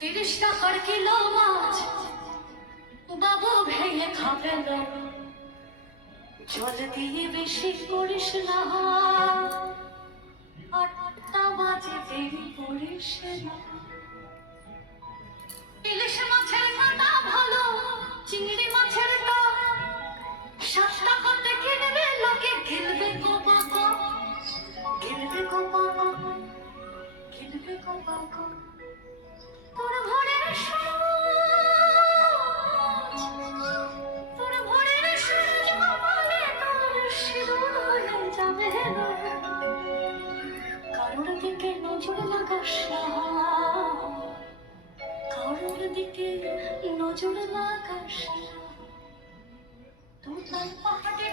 30 টাকার কিলো মাছ বাবু ভেঙে খাবে না, জল দিয়ে বেশি করিস না, 8টা বাজে দেরি করিস না। ইলিশ মাছের কাঁটা ভালো, চিংড়ি মাছের টক, 7 টাকাতে কিনবে লোকে গিলবে গোপাক, গিলবে গোপাক, গিলবে গোপাক। তোর ঘরের তোর ঘরের সূর্য বলে তোর সিঁদুর হয়ে যাবে না, কারোর দিকে নজর লাগাস না, কারোর দিকে নজর লাগাস না। তুই পাহাড়ে